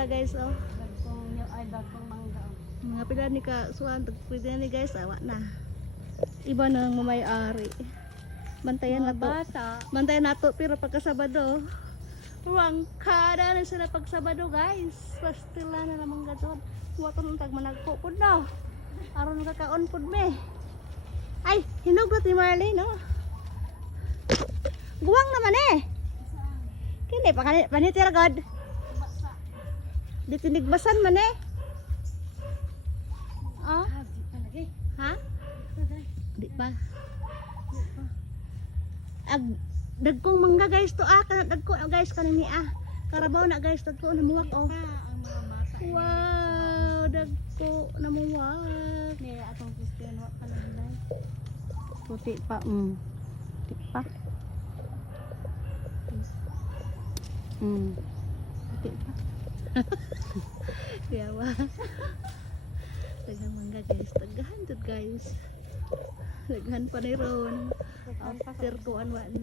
mangga guys oh. Dagkong mangga. Mga pila ni ka suwan pwede na ni guys awa na. Iba na ang mamayari. Bantayan na to. Bata. Bantayan na to pero pagka Sabado. Wangkada na sila pag Sabado guys. Pastila na namang gadon. Wato nung tag managpo pud no. Aron kakaon pud me. Ay, hinog na ti Marley no. Guwang naman eh. Kini pa kanit panitira god. Di tinigbasan man eh. Oh, ha? Di pa. Ag dagkong mangga guys to kana dagko guys kanini Karabaw na guys dagko namuwak oh. Wow, dagko namuwak. Ni atong Christian wa pa lang. Puti pa Puti pa. Puti pa. Yawa. Daghang mangga guys, daghan jud guys. Daghan pa ni ron. After kuan wa na.